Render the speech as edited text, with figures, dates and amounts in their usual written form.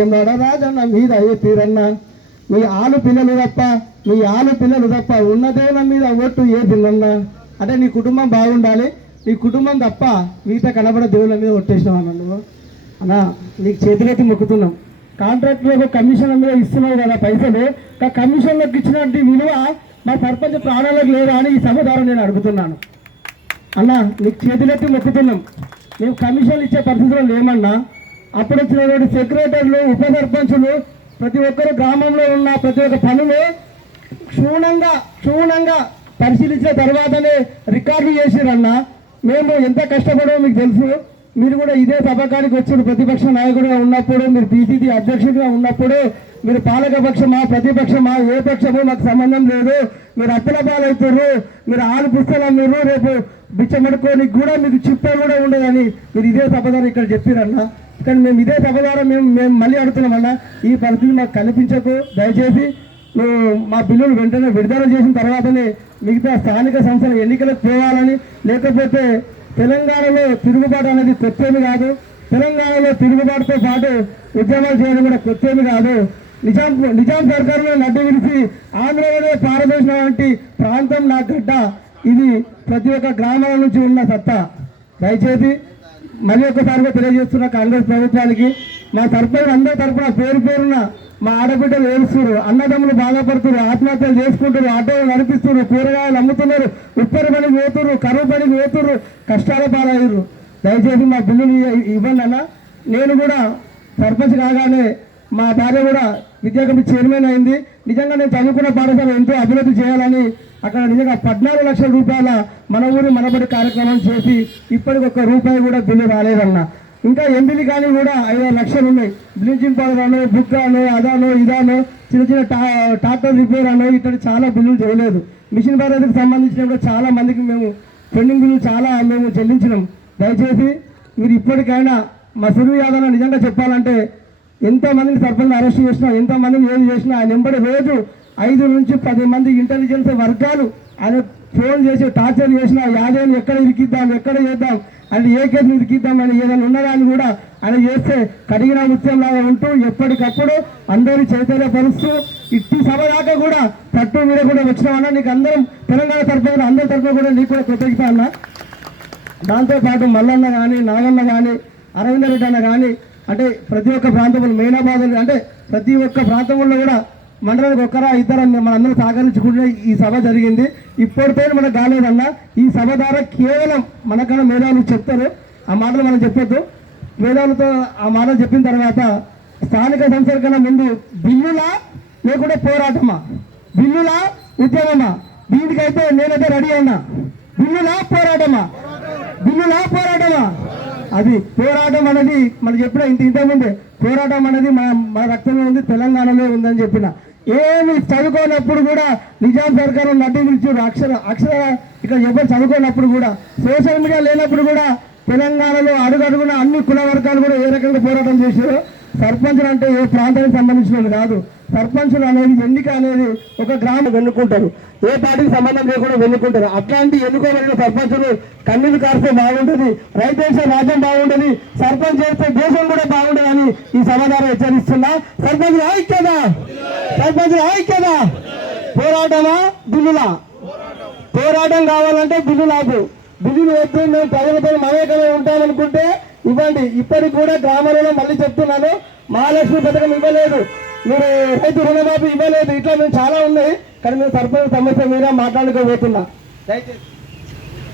రాజన్న మీద తీరన్న మీ ఆలు పిల్లలు తప్ప ఉన్న దేవుల మీద ఓటు ఏ పిల్లన్నా అంటే నీ కుటుంబం బాగుండాలి, నీ కుటుంబం తప్ప మిగతా కనబడ దేవుళ్ళ మీద ఒట్టేసినావు అన్న. నువ్వు అన్నా నీకు చేతులెత్తి మొక్కుతున్నాం. కాంట్రాక్టులకు కమిషన్ల మీద ఇస్తున్నావు కదా పైసలు, కమిషన్లకు ఇచ్చినట్టు విలువ మా సర్పంచ్ ప్రాణాలకు లేదా అని ఈ సభ ద్వారా నేను అడుగుతున్నాను. అన్నా నీకు చేతులెత్తి మొక్కుతున్నాం. మేము కమిషన్లు ఇచ్చే పరిస్థితుల్లో లేమన్నా. అప్పుడు వచ్చినటువంటి సెక్రటరీలు, ఉప సర్పంచులు ప్రతి ఒక్కరు గ్రామంలో ఉన్న ప్రతి ఒక్క పనులు క్షుణ్ణంగా పరిశీలించిన తర్వాతనే రికార్డులు చేసిరన్నా. మేము ఎంత కష్టపడో మీకు తెలుసు. మీరు కూడా ఇదే సభకానికి వచ్చారు. ప్రతిపక్ష నాయకుడిగా ఉన్నప్పుడు, మీరు పిసిసి అధ్యక్షుడిగా ఉన్నప్పుడు, మీరు పాలకపక్షమా ప్రతిపక్షమా ఏ పక్షమో మాకు సంబంధం లేదు, మీరు అప్పుల పాలవుతారు, మీరు ఆలు పుస్తకాలు మీరు రేపు బిచ్చమడుకోనికి కూడా మీకు చిప్ప కూడా ఉండదని మీరు ఇదే సభ ద్వారా ఇక్కడ చెప్పారన్నా. కానీ మేము ఇదే సభ ద్వారా మేము మళ్ళీ అడుగుతున్నామన్నా, ఈ పరిస్థితి మాకు కనిపించకు. దయచేసి నువ్వు మా బిల్లులు వెంటనే విడుదల చేసిన తర్వాతనే మిగతా స్థానిక సంస్థల ఎన్నికలకు పోవాలని. లేకపోతే తెలంగాణలో తిరుగుబాటు అనేది కొత్తేమి కాదు. తెలంగాణలో తిరుగుబాటుతో పాటు ఉద్యమాలు చేయడం కూడా కొత్తేమి కాదు. నిజాం సర్కారులో నడ్డు విరిచి ఆంధ్రలో పారదోసినటువంటి ప్రాంతం నా గడ్డ. ఇది ప్రతి ఒక్క గ్రామాల నుంచి ఉన్న సత్తా. దయచేసి మళ్ళీ ఒక్కసారిగా తెలియజేస్తున్న కాంగ్రెస్ ప్రభుత్వానికి, మా సర్పంచ్ అందరి తరఫున పేరున్న మా ఆడబిడ్డలు ఏడుస్తున్నారు, అన్నదమ్ములు బాధపడుతున్నారు, ఆత్మహత్యలు చేసుకుంటారు, ఆటోలు నడిపిస్తున్నారు, కూరగాయలు అమ్ముతున్నారు, ఉప్పరి పనికి పోతున్నారు, కరువు పనికి పోతున్నారు, కష్టాల పాలయ్యారు. దయచేసి మా బిల్లులు ఇవ్వండి అన్న. నేను కూడా సర్పంచ్ కాగానే మా భార్య కూడా విద్యా కమిటీ చైర్మన్ అయింది. నిజంగా నేను చదువుకున్న పాఠశాల ఎంతో అభివృద్ధి చేయాలని అక్కడ నిజంగా 14 లక్షల రూపాయల మన ఊరి మనబడి కార్యక్రమం చేసి ఇప్పటికి ₹1 కూడా బిల్లు రాలేదన్నా. ఇంకా ఎంపీలు కానీ కూడా 5-6 లక్షలు ఉన్నాయి. బ్లీచింగ్ పౌడర్ అనో, బుక్ అనో, అదానో ఇదానో, చిన్న ట్రాక్టర్ రిపేర్ అనో ఇట్లా చాలా బిల్లులు చేయలేదు. మిషన్ భద్రతకు సంబంధించిన కూడా చాలా మందికి మేము పెండింగ్ బిల్లు చాలా మేము చెల్లించినాం. దయచేసి మీరు ఇప్పటికైనా మా సురువు యాదవ్ నిజంగా చెప్పాలంటే ఎంతమందిని సర్పంచ్ అరెస్ట్ చేసినా, ఎంతమందిని ఏం చేసినా ఆయన వెంబడి రోజు 5 నుంచి 10 మంది ఇంటెలిజెన్స్ వర్గాలు ఆయన ఫోన్ చేసి టార్చర్ చేసిన యాదవ్ని ఎక్కడ ఇరికిద్దాం, ఎక్కడ చేద్దాం అని, ఏ కేసులు ఇరికిద్దాం అని ఏదైనా ఉన్నదాన్ని కూడా ఆయన చేస్తే కడిగిన ముత్యంలాగా ఉంటూ ఎప్పటికప్పుడు అందరూ చైతన్యపరుస్తూ ఇట్టి సభ దాకా కూడా పట్టు మీద కూడా వచ్చినామన్నా. నీకు అందరం తెలంగాణ తరఫున అందరి తరఫున కూడా నీకు కూడా కృతజ్ఞత అన్న. దాంతోపాటు మల్లన్న కానీ, నాగన్న కానీ, అరవింద రెడ్డి అన్న కానీ, అంటే ప్రతి ఒక్క ప్రాంతంలో మెయినాబాద్ అంటే ప్రతి ఒక్క ప్రాంతంలో కూడా మండలానికి 1-2 మనందరూ సహకరించుకుంటే ఈ సభ జరిగింది. ఇప్పటితో మనకు కాలేదన్నా. ఈ సభ ద్వారా కేవలం మనకన్నా మేధావులు చెప్తారు, ఆ మాటలు మనం చెప్పొద్దు. మేధావులతో ఆ మాటలు చెప్పిన తర్వాత స్థానిక సంస్థల కన్నా ముందు బిల్లులా లేకుంటే పోరాటమా, బిల్లులా ఉద్యమమా, దీనికైతే నేనైతే రెడీ అన్నా. బిల్లులా పోరాటమా, అది పోరాటం అనేది మనం చెప్పిన ఇంతకుముందే పోరాటం అనేది మన రక్తంలో ఉంది, తెలంగాణలో ఉందని చెప్పిన. ఏమి చదువుకోనప్పుడు కూడా నిజాం సర్కారు నటించారు. అక్షర ఇక్కడ ఎవరు చదువుకోనప్పుడు కూడా, సోషల్ మీడియా లేనప్పుడు కూడా తెలంగాణలో అడుగడుగున అన్ని కుల వర్గాలు కూడా ఏ రకంగా పోరాటం చేశారో. సర్పంచులు అంటే ఏ ప్రాంతానికి సంబంధించినది కాదు. సర్పంచులు అనేది ఎన్నిక అనేది ఒక గ్రామం ఎన్నుకుంటారు, ఏ పార్టీకి సంబంధం లేకుండా ఎన్నుకుంటారు. అట్లాంటి ఎన్నుకోబడిన సర్పంచులు కన్నీరు కారిస్తే బాగుంటుంది, రైతు చేస్తే రాజ్యం బాగుంటుంది, సర్పంచ్ చేస్తే దేశం కూడా బాగుంటుందని ఈ సభ ద్వారా హెచ్చరిస్తున్నా. సర్పంచుల ఐక్యత, పోరాటమా బిల్లులా? పోరాటం కావాలంటే బిల్లులు ఆపు. బిల్లులు వద్దు, మేము ప్రజలతో మమేకమే ఉంటామనుకుంటే ఇవ్వండి. ఇప్పటికి కూడా గ్రామాలలో మళ్ళీ చెప్తున్నాను, మహాలక్ష్మి పథకం ఇవ్వలేదు, మీరు రైతు రుణమాఫీ ఇవ్వలేదు, ఇట్లా మేము చాలా ఉన్నాయి. కానీ మేము సర్పంచ్ సమస్య మీద మాట్లాడుకోబోతున్నా. దయచేసి